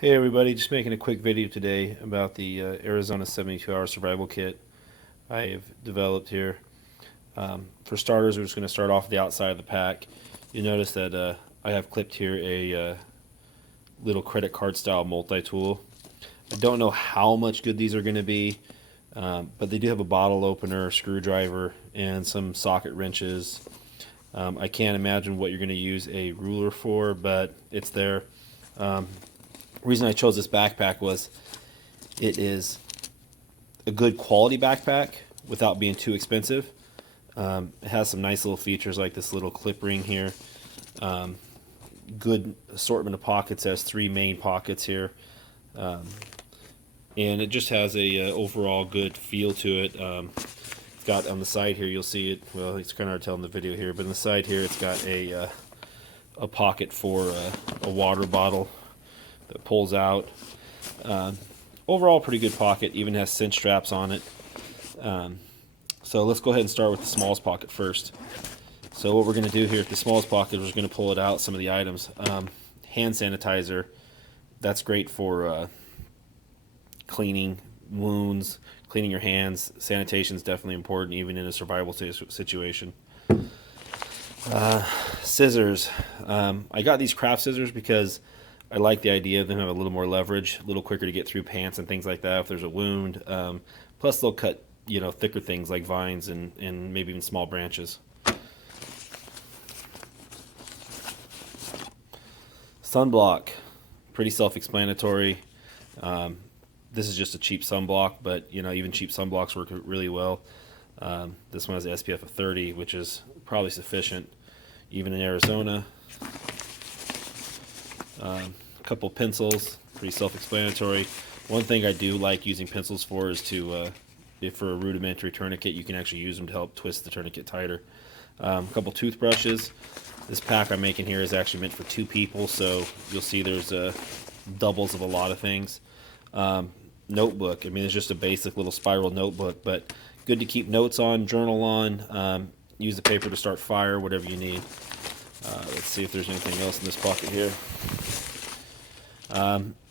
Hey everybody, just making a quick video today about the Arizona 72-hour survival kit I have developed here. For starters, we're just going to start off the outside of the pack. You notice that I have clipped here a little credit card style multi-tool. I don't know how much good these are going to be, but they do have a bottle opener, screwdriver, and some socket wrenches. I can't imagine what you're going to use a ruler for, but it's there. Reason I chose this backpack was it is a good quality backpack without being too expensive. It has some nice little features like this little clip ring here. Good assortment of pockets. It has three main pockets here, and it just has a overall good feel to it. It's got on the side here, you'll see it. Well, it's kind of hard to tell in the video here, but on the side here, it's got a pocket for a water bottle that pulls out. Overall, pretty good pocket. Even has cinch straps on it. So let's go ahead and start with the smallest pocket first. So what we're going to do here with the smallest pocket is we're going to pull it out some of the items. Hand sanitizer. That's great for cleaning wounds, cleaning your hands. Sanitation is definitely important, even in a survival situation. Scissors. I got these craft scissors because I like the idea of them having a little more leverage, a little quicker to get through pants and things like that if there's a wound. Plus, they'll cut thicker things like vines and maybe even small branches. Sunblock, pretty self-explanatory. This is just a cheap sunblock, but even cheap sunblocks work really well. This one has an SPF of 30, which is probably sufficient, even in Arizona. A couple pencils, pretty self-explanatory. One thing I do like using pencils for is to, if for a rudimentary tourniquet, you can actually use them to help twist the tourniquet tighter. A couple toothbrushes. This pack I'm making here is actually meant for two people, so you'll see there's doubles of a lot of things. Notebook. I mean, it's just a basic little spiral notebook, but good to keep notes on, journal on. Use the paper to start fire, whatever you need. Let's see if there's anything else in this pocket here.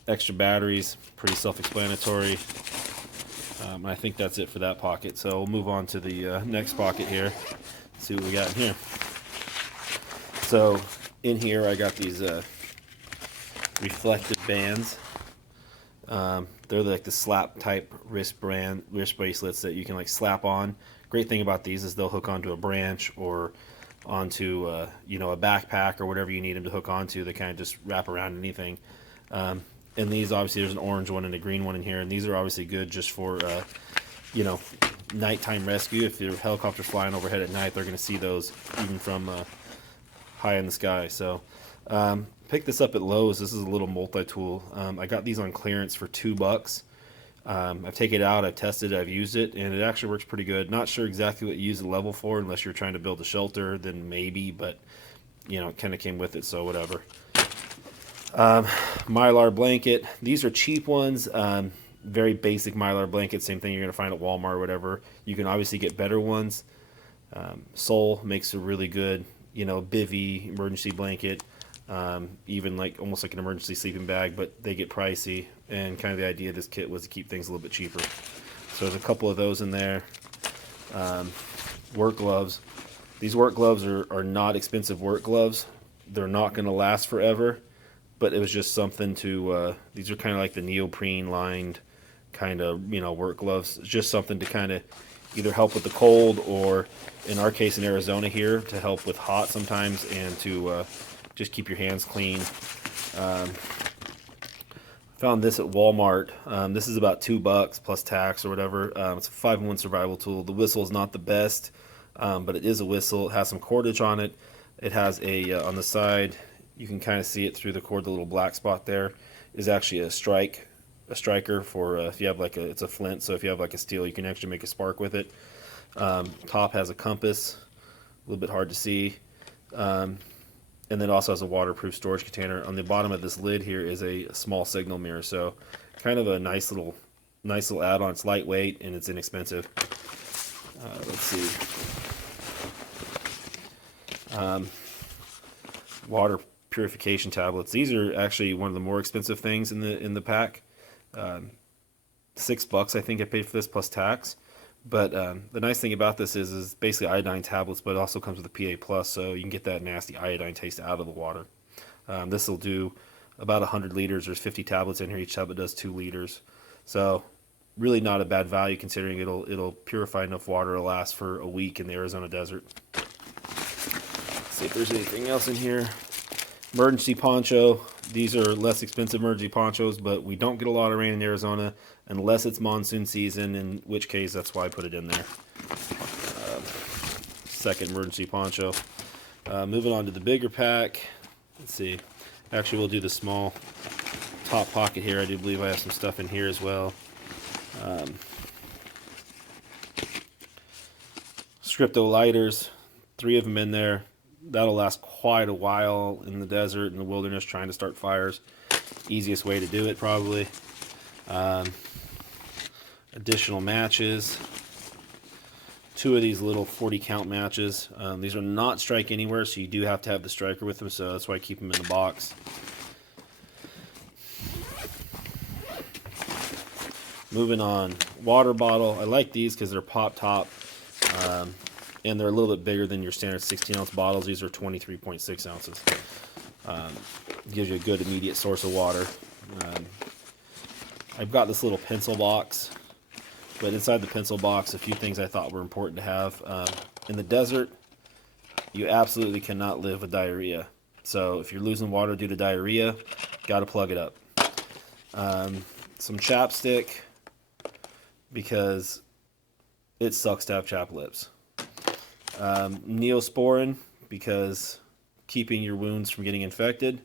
Extra batteries, pretty self-explanatory. I think that's it for that pocket. So we'll move on to the next pocket here. See what we got in here. So in here I got these reflective bands. They're like the slap type wrist bracelets that you can like slap on. Great thing about these is they'll hook onto a branch or onto a backpack or whatever you need them to hook onto. They kind of just wrap around anything. And these, obviously, there's an orange one and a green one in here, and these are obviously good just for nighttime rescue. If your helicopter's flying overhead at night, they're going to see those even from high in the sky. So picked this up at Lowe's. This is a little multi-tool. I got these on clearance for $2. I've taken it out, I've tested it, I've used it, and it actually works pretty good. Not sure exactly what you use the level for, unless you're trying to build a shelter, then maybe, but it kind of came with it, so whatever. Mylar blanket. These are cheap ones. Very basic Mylar blanket. Same thing you're going to find at Walmart or whatever. You can obviously get better ones. Sol makes a really good, bivy emergency blanket. Even like almost like an emergency sleeping bag, but they get pricey. And kind of the idea of this kit was to keep things a little bit cheaper. So there's a couple of those in there. Work gloves. These work gloves are not expensive work gloves. They're not going to last forever. But it was just something to, these are kind of like the neoprene lined kind of, work gloves. It's just something to kind of either help with the cold or, in our case in Arizona here, to help with hot sometimes and to just keep your hands clean. Found this at Walmart. This is about $2 plus tax or whatever. It's a 5-in-1 survival tool. The whistle is not the best, but it is a whistle. It has some cordage on it. It has a, on the side, you can kind of see it through the cord, the little black spot there is actually a striker for if you have like it's a flint, so if you have like a steel, you can actually make a spark with it. Top has a compass, a little bit hard to see, and then also has a waterproof storage container. On the bottom of this lid here is a small signal mirror, so kind of a nice little add-on. It's lightweight and it's inexpensive. Let's see. Water purification tablets. These are actually one of the more expensive things in the pack. $6 I think I paid for this plus tax. But the nice thing about this is basically iodine tablets, but it also comes with a PA plus, so you can get that nasty iodine taste out of the water. This will do about 100 liters. There's 50 tablets in here. Each tablet does 2 liters. So really not a bad value considering it'll purify enough water to last for a week in the Arizona desert. Let's see if there's anything else in here. Emergency poncho. These are less expensive emergency ponchos, but we don't get a lot of rain in Arizona unless it's monsoon season, in which case that's why I put it in there. Second emergency poncho. Moving on to the bigger pack. Let's see. Actually, we'll do the small top pocket here. I do believe I have some stuff in here as well. Scripto lighters, 3 of them in there. That'll last quite a while in the desert, in the wilderness, trying to start fires. Easiest way to do it, probably. Additional matches. 2 of these little 40 count matches. These are not strike anywhere, so you do have to have the striker with them, so that's why I keep them in the box. Moving on, water bottle. I like these because they're pop top, and they're a little bit bigger than your standard 16-ounce bottles. These are 23.6 ounces. Gives you a good immediate source of water. I've got this little pencil box, but inside the pencil box, a few things I thought were important to have. In the desert, you absolutely cannot live with diarrhea. So if you're losing water due to diarrhea, got to plug it up. Some chapstick, because it sucks to have chapped lips. Neosporin, because keeping your wounds from getting infected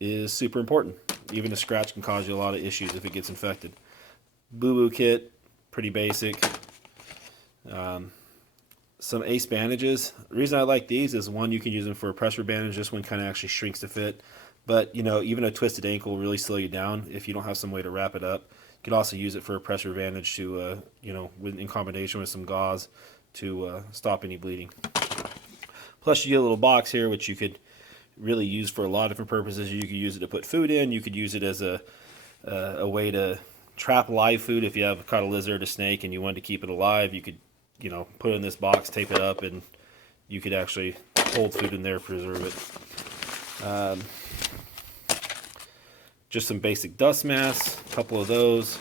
is super important. Even a scratch can cause you a lot of issues if it gets infected. Boo-boo kit, pretty basic. Some Ace bandages. The reason I like these is, one, you can use them for a pressure bandage. This one kind of actually shrinks to fit. But, you know, even a twisted ankle will really slow you down if you don't have some way to wrap it up. You could also use it for a pressure bandage to, you know, in combination with some gauze to stop any bleeding. Plus, you get a little box here, which you could really use for a lot of different purposes. You could use it to put food in. You could use it as a way to trap live food. If you have caught a lizard or a snake and you wanted to keep it alive, you could, you know, put it in this box, tape it up, and you could actually hold food in there, preserve it. Just some basic dust masks, a couple of those.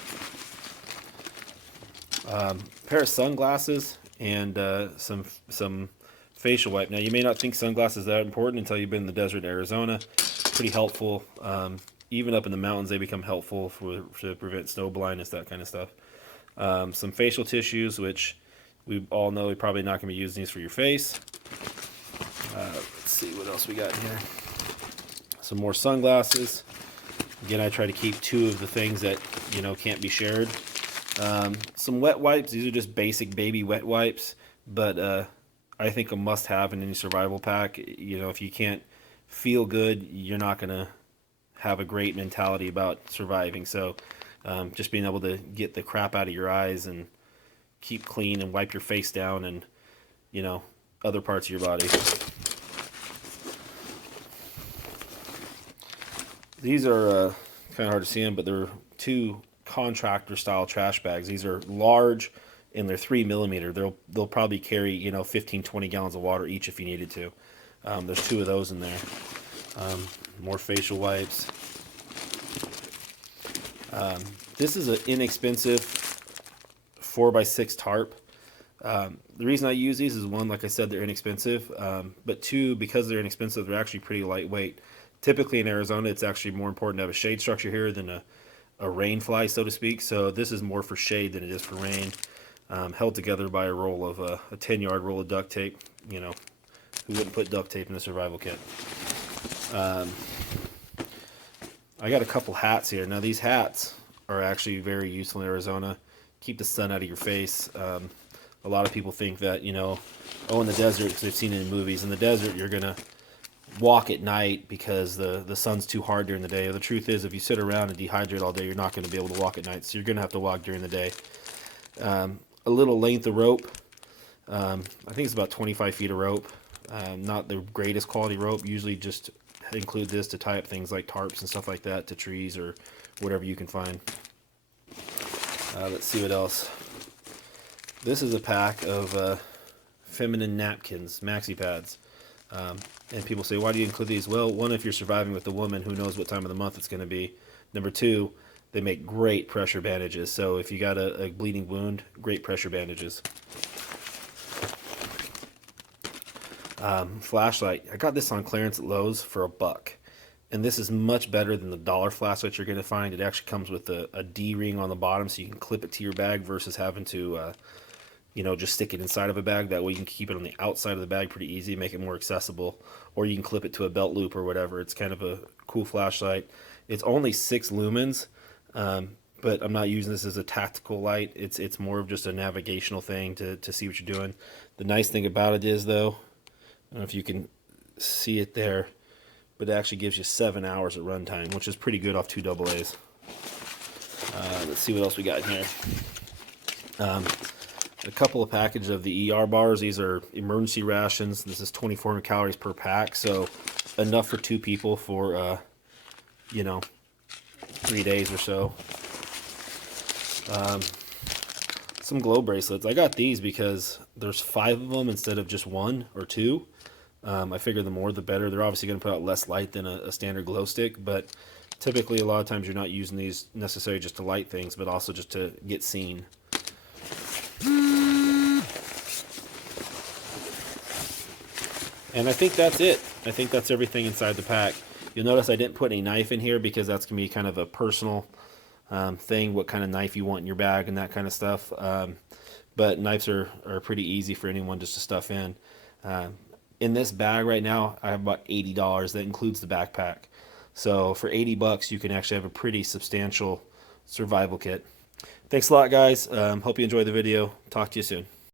Pair of sunglasses and some facial wipe. Now, you may not think sunglasses are that important until you've been in the desert in Arizona. Pretty helpful. Even up in the mountains, they become helpful to prevent snow blindness, that kind of stuff. Some facial tissues, which we all know you're probably not going to be using these for your face. Let's see what else we got here. Some more sunglasses. Again, I try to keep 2 of the things that, you know, can't be shared. Some wet wipes. These are just basic baby wet wipes, but I think a must-have in any survival pack. You know, if you can't feel good, you're not going to have a great mentality about surviving. So just being able to get the crap out of your eyes and keep clean and wipe your face down and, you know, other parts of your body. These are kind of hard to see them, but they're 2 contractor style trash bags. These are large and they're 3 millimeter. They'll probably carry, you know, 15-20 gallons of water each if you needed to. There's 2 of those in there. More facial wipes. This is an inexpensive 4x6 tarp. The reason I use these is, 1, like I said, they're inexpensive, but 2, because they're inexpensive, they're actually pretty lightweight. Typically in Arizona, it's actually more important to have a shade structure here than a rain fly, so to speak. So this is more for shade than it is for rain. Held together by a roll of a 10-yard roll of duct tape. You know, who wouldn't put duct tape in a survival kit? I got a couple hats here. Now, these hats are actually very useful in Arizona. Keep the sun out of your face. A lot of people think that, you know, in the desert, because they've seen it in movies, in the desert you're going to walk at night because the sun's too hard during the day. The truth is, if you sit around and dehydrate all day, you're not going to be able to walk at night, so you're going to have to walk during the day. A little length of rope. I think it's about 25 feet of rope. Not the greatest quality rope. Usually just include this to tie up things like tarps and stuff like that to trees or whatever you can find. Let's see what else. This is a pack of feminine napkins, maxi pads. And people say, why do you include these? Well, one, if you're surviving with a woman, who knows what time of the month it's going to be. Number two, they make great pressure bandages. So if you got a bleeding wound, great pressure bandages. Flashlight. I got this on clearance at Lowe's for $1. And this is much better than the dollar flashlight you're going to find. It actually comes with a D-ring on the bottom so you can clip it to your bag versus having to, just stick it inside of a bag. That way you can keep it on the outside of the bag pretty easy, make it more accessible. Or you can clip it to a belt loop or whatever. It's kind of a cool flashlight. It's only 6 lumens, but I'm not using this as a tactical light. It's more of just a navigational thing to see what you're doing. The nice thing about it is, though, I don't know if you can see it there, but it actually gives you 7 hours of runtime, which is pretty good off 2 AA's. Let's see what else we got in here. A couple of packages of the ER bars. These are emergency rations. This is 2,400 calories per pack, so enough for 2 people for, 3 days or so. Some glow bracelets. I got these because there's 5 of them instead of just 1 or 2. I figure the more the better. They're obviously going to put out less light than a standard glow stick, but typically a lot of times you're not using these necessarily just to light things, but also just to get seen. And I think that's it. I think that's everything inside the pack. You'll notice I didn't put any knife in here because that's going to be kind of a personal thing, what kind of knife you want in your bag and that kind of stuff. But knives are pretty easy for anyone just to stuff in. In this bag right now, I have about $80. That includes the backpack. So for $80, you can actually have a pretty substantial survival kit. Thanks a lot, guys. Hope you enjoyed the video. Talk to you soon.